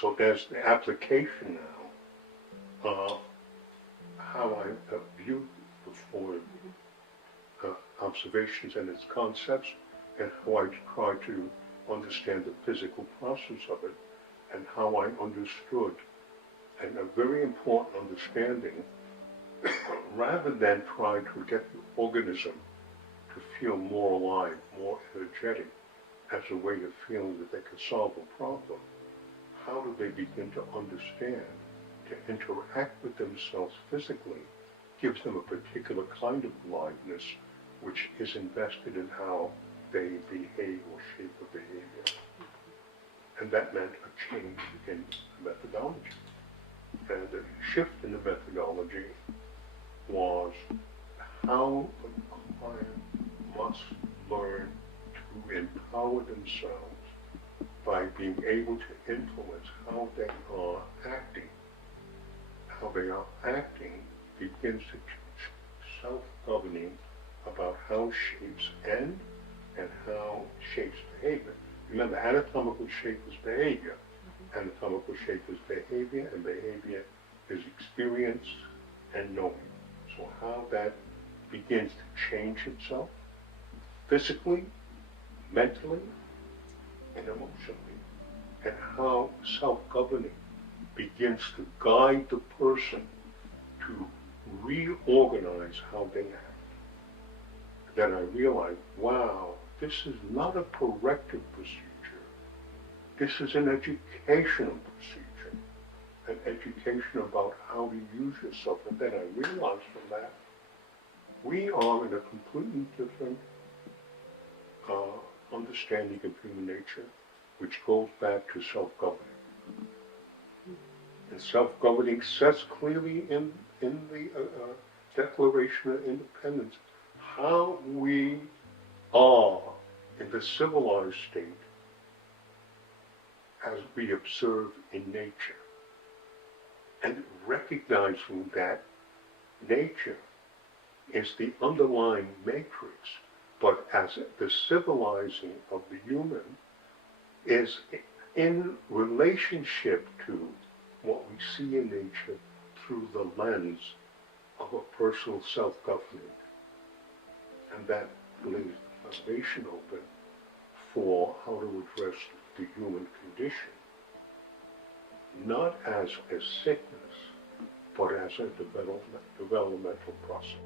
So there's the application now of how I view the form observations and its concepts, and how I try to understand the physical process of it, and how I understood, and a very important understanding, rather than trying to get the organism to feel more alive, more energetic, as a way of feeling that they can solve a problem, how do they begin to understand, to interact with themselves physically, gives them a particular kind of aliveness, which is invested in how they behave or shape a behavior. And that meant a change in methodology. And the shift in the methodology was how the client must learn to empower themselves by being able to influence how they are acting. How they are acting begins to self-governing about how shapes end and how shapes behavior. Remember, anatomical shape is behavior. Anatomical shape is behavior, and behavior is experience and knowing. So how that begins to change itself, physically, mentally, and emotionally, and how self-governing begins to guide the person to reorganize how they act. Then I realized, wow, this is not a corrective procedure. This is an educational procedure, an education about how to use yourself. And then I realized from that, we are in a completely different understanding of human nature, which goes back to self-governing. And self-governing says clearly in the Declaration of Independence how we are in the civilized state as we observe in nature. And recognizing that nature is the underlying matrix, but as the civilizing of the human is in relationship to what we see in nature through the lens of a personal self-governing. And that lays the foundation open for how to address the human condition, not as a sickness, but as a developmental process.